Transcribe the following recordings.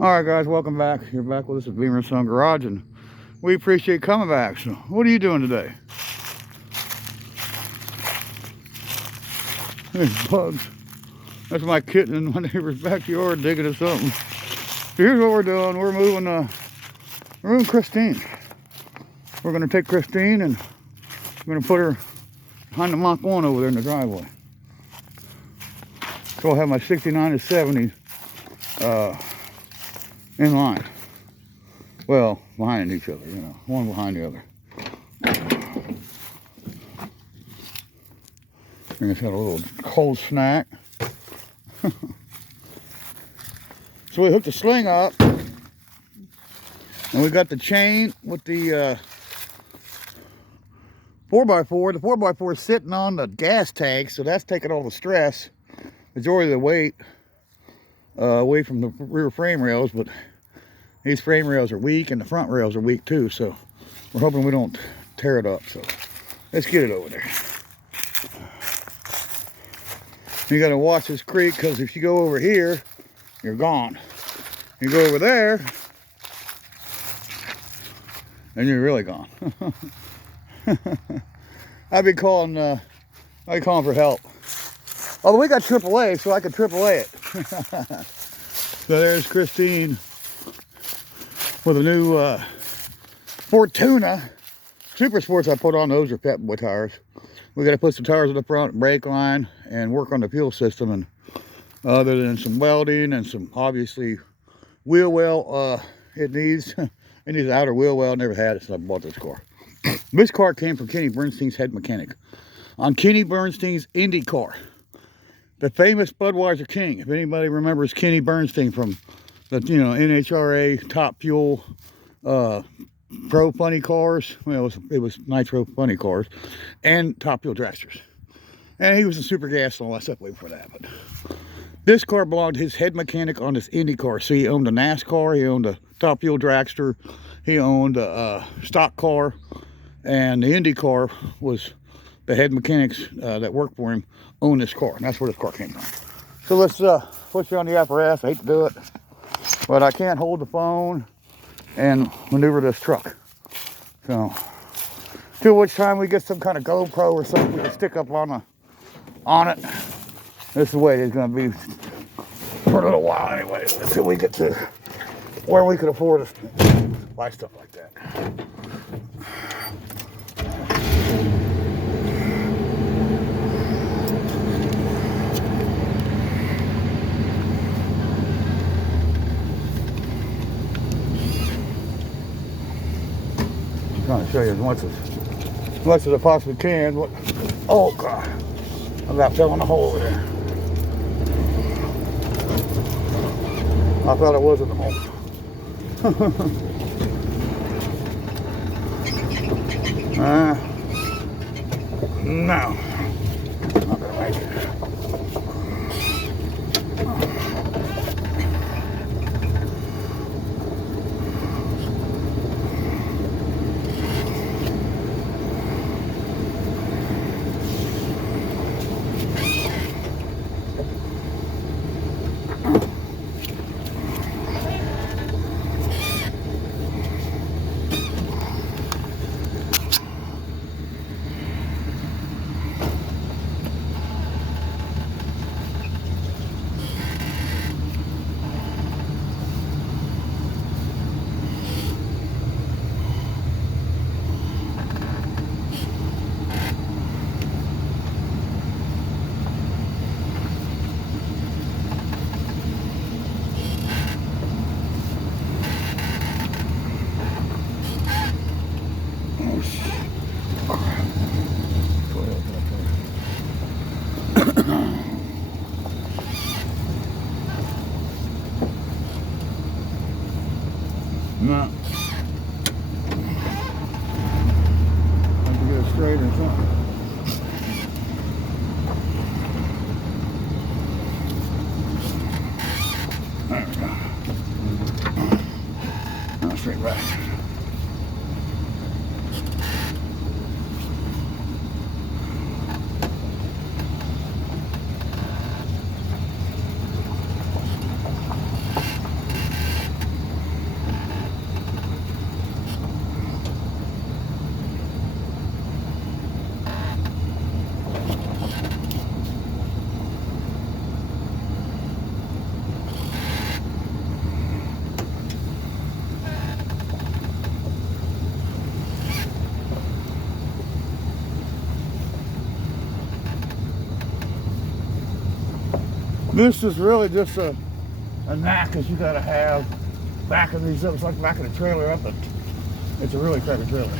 Alright guys, welcome back. You're back with us at Beamer & Son Garage, and we appreciate coming back. So, what are you doing today? There's bugs. That's my kitten in my neighbor's backyard digging at something. So here's what we're doing. We're moving Christine. We're going to take Christine and we're going to put her behind the Mach1 over there in the driveway. So I'll have my 69 to 70 in line. Well, behind each other, you know, one behind the other. And it's got a little cold snack. So we hooked the sling up, and we got the chain with the 4x4. The 4x4 is sitting on the gas tank, so that's taking all the stress, majority of the weight away from the rear frame rails. But these frame rails are weak, and the front rails are weak too, so we're hoping we don't tear it up. So let's get it over there. You got to watch this creek, because if you go over here, you're gone. You go over there, and you're really gone. I'd be calling for help. Although we got AAA, so I could AAA it. So there's Christine with a new Fortuna Super Sports I put on. Those are Pep Boy tires. We got to put some tires on the front, brake line, and work on the fuel system. And other than some welding and some obviously wheel well, it needs outer wheel well. Never had it since I bought this car. This car came from Kenny Bernstein's head mechanic on Kenny Bernstein's Indy car, the famous Budweiser King. If anybody remembers Kenny Bernstein from the NHRA Top Fuel Pro Funny cars, well, it was Nitro Funny cars, and Top Fuel dragsters. And he was a super gas and all that stuff way before that. But this car belonged to his head mechanic on this Indy car. So he owned a NASCAR, he owned a Top Fuel dragster, he owned a stock car, and the Indy car was the head mechanics that worked for him owned this car, and that's where this car came from. So let's put you on the apparatus. I hate to do it, but I can't hold the phone and maneuver this truck. So, till which time we get some kind of GoPro or something we can stick up on it. This is the way it's going to be for a little while anyway, until we get to where we can afford to buy stuff like that. I'm trying to show you as much as I possibly can. Oh God, I about fell in the hole over there. I thought it was in the hole. No, I'm not gonna make it. No. Have to get it straight or something. There we go. Now straight back. This is really just a knack that you gotta have backing these up. It's like backing a trailer up, but it's a really crappy trailer.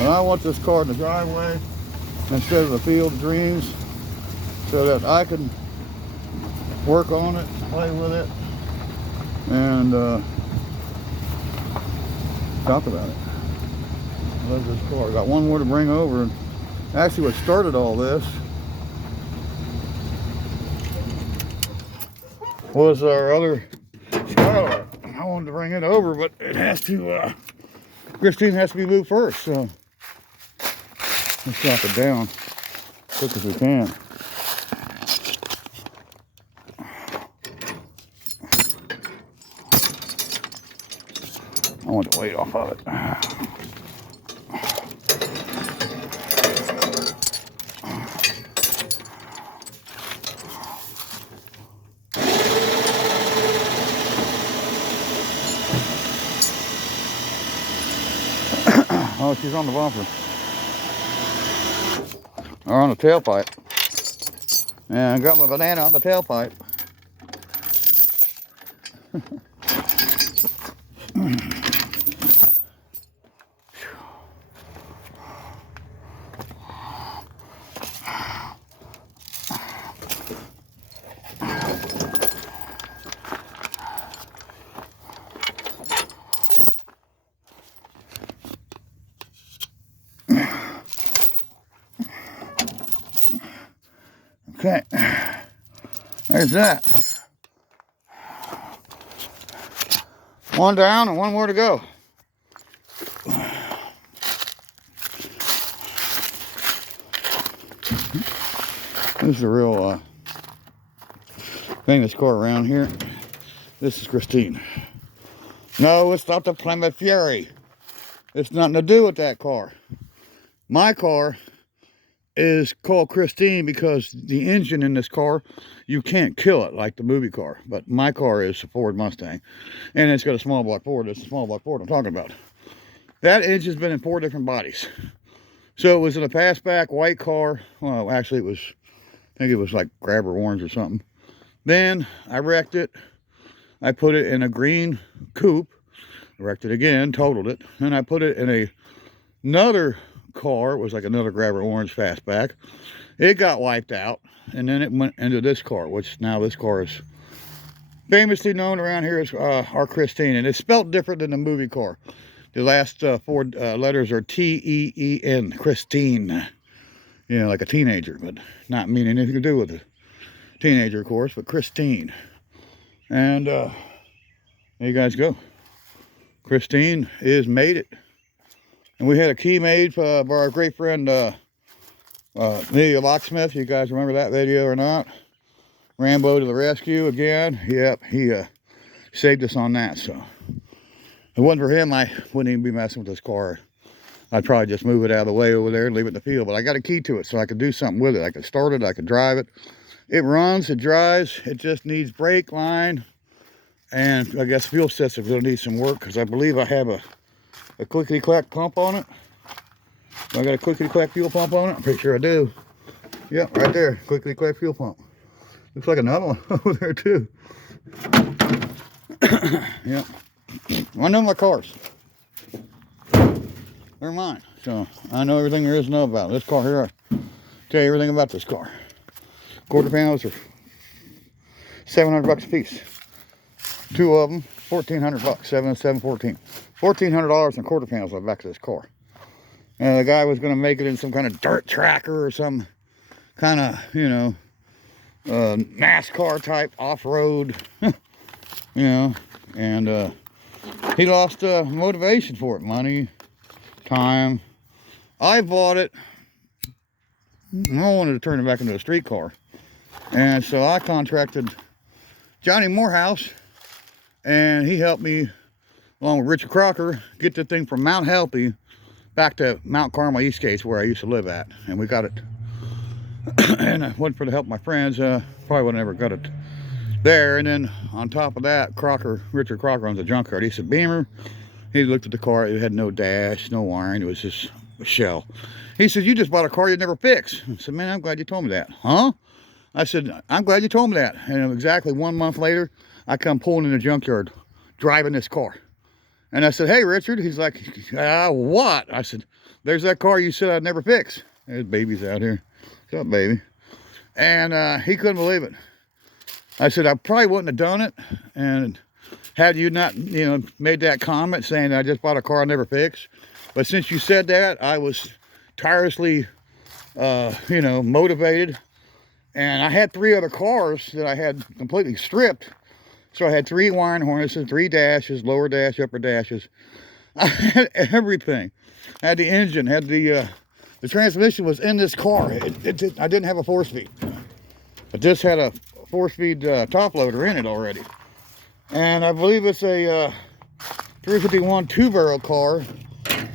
And I want this car in the driveway instead of the field of dreams, so that I can work on it, play with it, and talk about it. I love this car. Got one more to bring over. And actually, what started all this was our other Skylar. I wanted to bring it over, but it has to, Christine has to be moved first, so let's drop it down as quick as we can. I want the weight off of it. Oh, she's on the bumper. Or on the tailpipe. And I got my banana on the tailpipe. Okay, there's that. One down and one more to go. This is a real famous car around here. This is Christine. No, it's not the Plymouth Fury. It's nothing to do with that car. My car is called Christine because the engine in this car, you can't kill it like the movie car. But my car is a Ford Mustang, and it's got a small block Ford. It's a small block Ford I'm talking about. That engine's been in 4 different bodies. So it was in a fastback white car. Well, actually it was, I think it was like grabber orange or something. Then I wrecked it. I put it in a green coupe, wrecked it again, totaled it, and I put it in another car. It was like another grabber orange fastback. It got wiped out, and then it went into this car, which now this car is famously known around here as our Christeen, and it's spelled different than the movie car. The last 4 letters are T-E-E-N, Christine. You know, like a teenager, but not meaning anything to do with a teenager, of course, but Christine. And there you guys go. Christine is made it. And we had a key made by our great friend, Neil Locksmith. You guys remember that video or not? Rambo to the rescue again. Yep, he saved us on that. So if it wasn't for him, I wouldn't even be messing with this car. I'd probably just move it out of the way over there and leave it in the field. But I got a key to it so I could do something with it. I could start it, I could drive it. It runs, it drives, it just needs brake line. And I guess fuel system's gonna need some work because I believe I have a clickety-clack pump on it. I got a clickety-clack fuel pump on it. I'm pretty sure I do. Yep, right there, clickety-clack fuel pump. Looks like another one over there too. Yep. I know my cars. They're mine, so I know everything there is to know about this car here. I tell you everything about this car. Quarter panels are $700 a piece. 2 of them, $1,400. 7 and 7, 14. $1,400 in quarter panels on the back of this car. And the guy was going to make it in some kind of dirt tracker or some kind of, you know, NASCAR type off-road, you know, and he lost motivation for it, money, time. I bought it. I wanted to turn it back into a street car, and so I contracted Johnny Morehouse, and he helped me along with Richard Crocker get the thing from Mount Healthy back to Mount Carmel East Gates, where I used to live at, and we got it. And I went for the help of my friends, probably would have never got it there. And then on top of that, Richard Crocker owns a junkyard. He said, Beamer, he looked at the car, it had no dash, no wiring, it was just a shell. He said, you just bought a car you never fixed. I said, man, I'm glad you told me that. Huh? I said, I'm glad you told me that. And exactly 1 month later, I come pulling in the junkyard, driving this car. And I said, hey, Richard. He's like, what? I said, there's that car you said I'd never fix. There's babies out here. What's up, baby? And he couldn't believe it. I said, I probably wouldn't have done it. And had you not, made that comment saying I just bought a car I never fixed. But since you said that, I was tirelessly, motivated. And I had 3 other cars that I had completely stripped. So I had 3 wiring harnesses, 3 dashes, lower dash, upper dashes. I had everything. I had the engine, had the transmission was in this car. I didn't have a 4-speed. I just had a 4-speed top loader in it already. And I believe it's a 351 2-barrel car.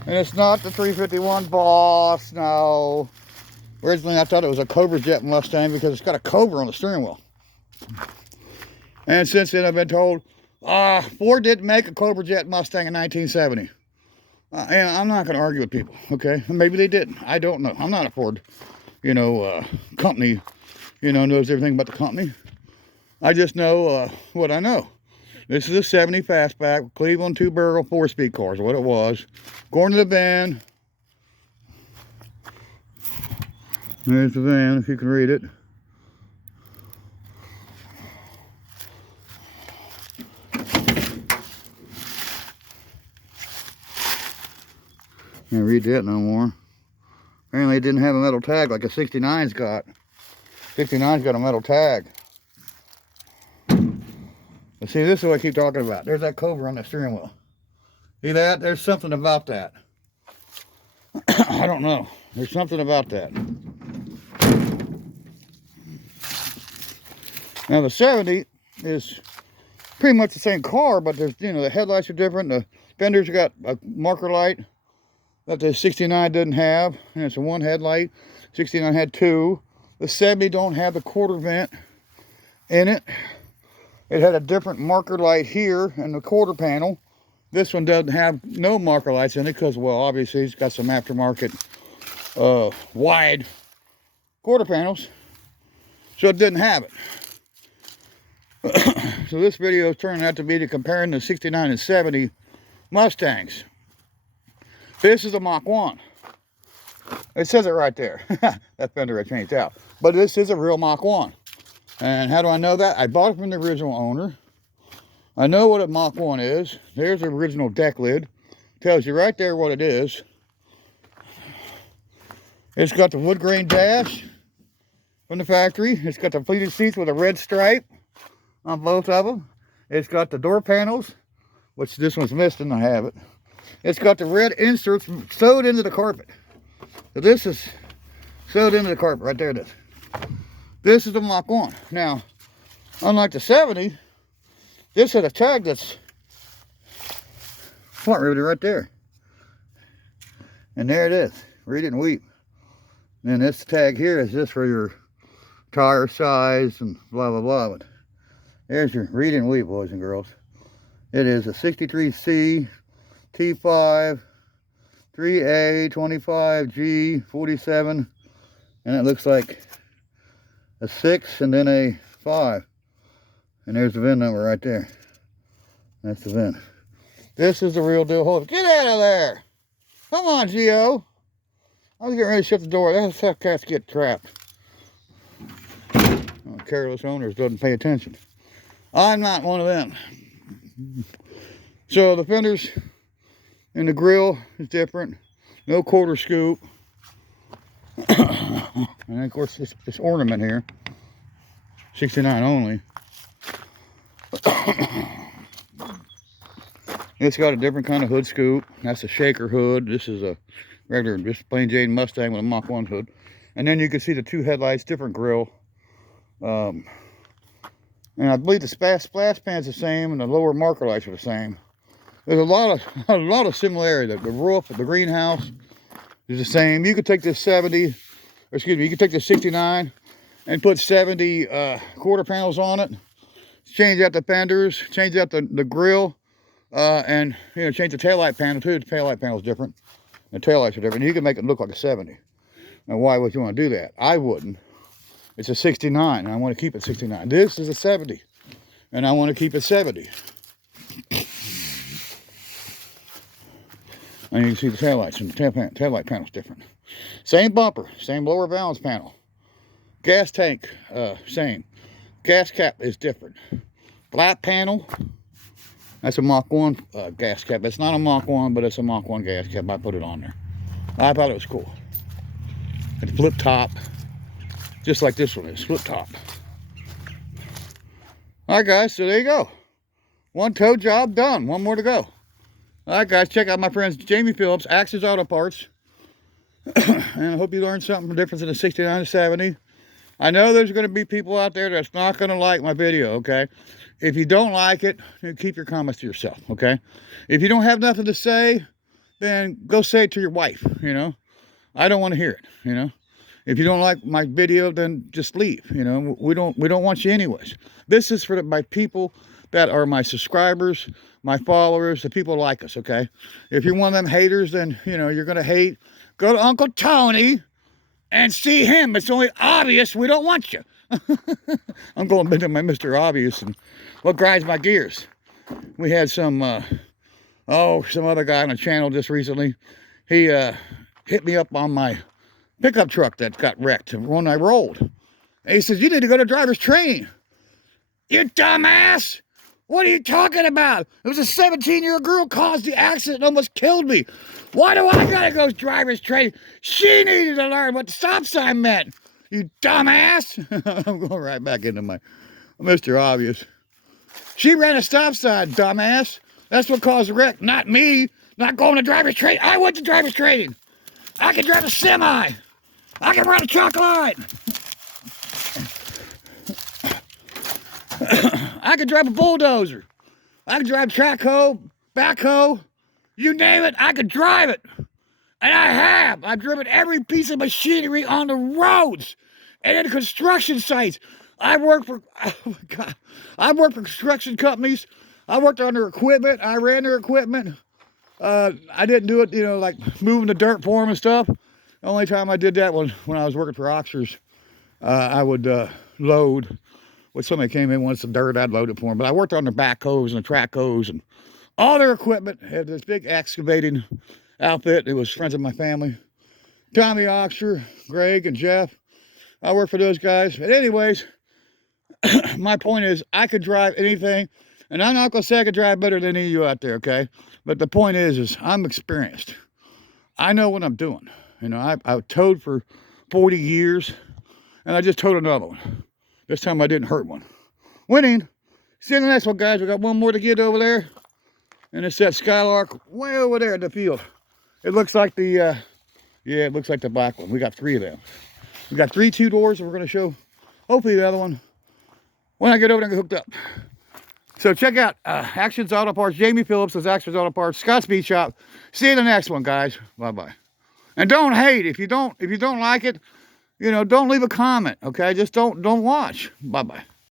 And it's not the 351 Boss, no. Originally, I thought it was a Cobra Jet Mustang because it's got a Cobra on the steering wheel. And since then, I've been told, Ford didn't make a Cobra Jet Mustang in 1970. And I'm not going to argue with people, okay? Maybe they didn't. I don't know. I'm not a Ford, company, knows everything about the company. I just know what I know. This is a 70 Fastback, Cleveland 2-barrel 4-speed car is what it was. Going to the van. There's the van, if you can read it. Can't read that no more. Apparently it didn't have a metal tag like a 69's got. 69's got a metal tag. But see, this is what I keep talking about. There's that Cobra on the steering wheel. See that? There's something about that. I don't know. There's something about that. Now the 70 is pretty much the same car, but there's, the headlights are different. The fenders got a marker light that the 69 didn't have. And it's a 1 headlight. 69 had 2. The 70 don't have the quarter vent in it. It had a different marker light here in the quarter panel. This one doesn't have no marker lights in it because, well, obviously it's got some aftermarket wide quarter panels. So it didn't have it. So this video is turning out to be comparing the 69 and 70 Mustangs. This is a Mach1. It says it right there. That fender I changed out. But this is a real Mach1. And how do I know that? I bought it from the original owner. I know what a Mach1 is. There's the original deck lid. Tells you right there what it is. It's got the wood grain dash from the factory. It's got the pleated seats with a red stripe on both of them. It's got the door panels, which this one's missing. I have it. It's got the red inserts sewed into the carpet. So this is sewed into the carpet right there. It is. This is the Mach1. Now, unlike the 70, this had a tag that's front riveted right there. And there it is. Read it and weep. And then this tag here is just for your tire size and blah, blah, blah. But there's your read and weep, boys and girls. It is a 63C T5 3A 25G 47. And it looks like a 6 and then a 5. And there's the VIN number right there. That's the VIN. This is the real deal. Hold it. Get out of there. Come on, Gio. I was getting ready to shut the door. That's how cats get trapped. Oh, careless owners doesn't pay attention. I'm not one of them. So the fenders and the grill is different. No quarter scoop. And of course this ornament here. 69 only. It's got a different kind of hood scoop. That's a shaker hood. This is a regular, just plain Jane Mustang with a Mach1 hood. And then you can see the 2 headlights, different grill. And I believe the splash pan's the same, and the lower marker lights are the same. There's a lot of similarity. The roof, the greenhouse is the same. You could take this 70, or excuse me, you could take this 69 and put 70 quarter panels on it. Change out the fenders, change out the grill, and change the taillight panel too. The taillight panel is different. The taillights are different. You can make it look like a 70. Now, why would you want to do that? I wouldn't. It's a 69, and I want to keep it 69. This is a 70, and I want to keep it 70. And you can see the taillights, and the taillight panel's different. Same bumper, same lower valance panel. Gas tank, same. Gas cap is different. Flat panel, that's a Mach 1 gas cap. It's not a Mach 1, but it's a Mach 1 gas cap. I put it on there. I thought it was cool. It's flip top, just like this one is, flip top. All right, guys, so there you go. One tow job done, one more to go. All right, guys, check out my friends Jamie Phillips, Axis Auto Parts. And I hope you learned something different than a 69 to 70. I know there's going to be people out there that's not going to like my video, okay? If you don't like it, keep your comments to yourself, okay? If you don't have nothing to say, then go say it to your wife, you know? I don't want to hear it, you know? If you don't like my video, then just leave, you know? We don't want you anyways. This is for my people that are my subscribers, my followers, the people like us, okay? If you're one of them haters, then, you know, you're going to hate. Go to Uncle Tony and see him. It's only obvious we don't want you. I'm going into my Mr. Obvious and what grinds my gears. We had some other guy on the channel just recently. He hit me up on my pickup truck that got wrecked when I rolled. And he says, you need to go to driver's training. You dumbass! What are you talking about? It was a 17-year-old girl caused the accident and almost killed me. Why do I gotta go to driver's training? She needed to learn what the stop sign meant. You dumbass! I'm going right back into my Mr. Obvious. She ran a stop sign, dumbass. That's what caused the wreck, not me. Not going to driver's training. I went to driver's training. I can drive a semi. I can run a truck line. I could drive a bulldozer. I could drive track hoe, backhoe, you name it, I could drive it. And I have. I've driven every piece of machinery on the roads and in construction sites. I've worked for, oh my God, I've worked for construction companies. I worked on their equipment. I ran their equipment. I didn't do it, you know, like moving the dirt for them and stuff. The only time I did that was when I was working for Oxford's. I would load. When somebody came in, wanted some dirt, I'd load it for them. But I worked on the backhoes and the track hoes and all their equipment. Had this big excavating outfit. It was friends of my family. Tommy Oxford, Greg, and Jeff. I worked for those guys. But anyways, my point is I could drive anything. And I'm not going to say I could drive better than any of you out there, okay? But the point is I'm experienced. I know what I'm doing. You know, I towed for 40 years. And I just towed another one. This time I didn't hurt one. Winning. See you in the next one, guys. We got one more to get over there. And it's that Skylark way over there in the field. It looks like the, yeah, it looks like the black one. We got 3 of them. We got 3 2-doors, and we're going to show, hopefully, the other one when I get over there and get hooked up. So check out Actions Auto Parts. Jamie Phillips is Actions Auto Parts. Scott's Beat Shop. See you in the next one, guys. Bye-bye. And don't hate. If you don't like it, you know, don't leave a comment, okay? Just don't watch. Bye-bye.